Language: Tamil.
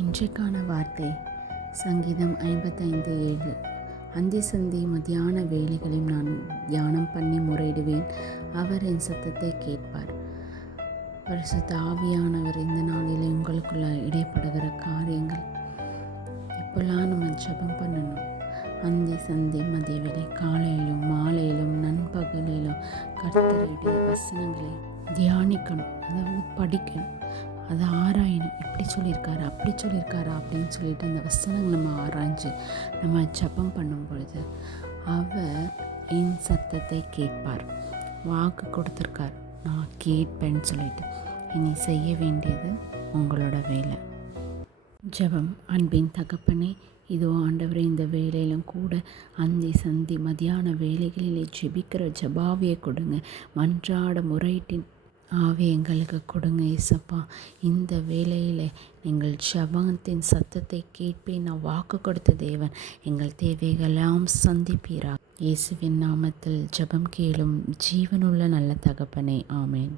இன்றைக்கான வார்த்தை சங்கீதம் ஐம்பத்தைந்து ஏழு. அந்தி சந்தி மத்தியான வேலைகளையும் நான் தியானம் பண்ணி முறையிடுவேன். அவர் என் சத்தத்தை கேட்பார். பரிசுத்த ஆவியானவர் இந்த நாளில் உங்களுக்குள்ள இடைப்படுகிற காரியங்கள் இப்போல்லாம் நம்ம ஜபம் பண்ணணும். அந்தி சந்தி மதிய வேலை காலையிலும் மாலையிலும் நண்பகலிலும் கர்த்தருடைய வசனங்களை தியானிக்கணும். அதாவது படிக்கணும். அதை ஆராயணும். இப்படி சொல்லியிருக்காரு அப்படி சொல்லியிருக்காரு அப்படின்னு சொல்லிட்டு அந்த வசனங்கள் நம்ம ஆராய்ஞ்சு நம்ம ஜெபம் பண்ணும் பொழுது அவர் என் சத்தத்தை கேட்பார். வாக்கு கொடுத்துருக்கார். நான் கேட்பேன்னு சொல்லிட்டு. இனி செய்ய வேண்டியது உங்களோட வேலை. ஜெபம் அன்பின் தகப்பனே இதோ ஆண்டவரே இந்த வேலையிலும் கூட அந்தி சந்தி மதியான வேலைகளிலே ஜெபிக்கிற ஜபாவியை கொடுங்க. மன்றாட முறையிட்டின் ஆவி எங்களுக்கு கொடுங்க ஏசப்பா. இந்த வேலையில் எங்கள் ஜபத்தின் சத்தத்தை கேட்பேன் நான் வாக்கு கொடுத்த தேவன் எங்கள் தேவைகளெல்லாம் சந்திப்பீரா இயேசுவின் நாமத்தில் ஜெபம் கேளும் ஜீவனுள்ள நல்ல தகப்பனே ஆமேன்.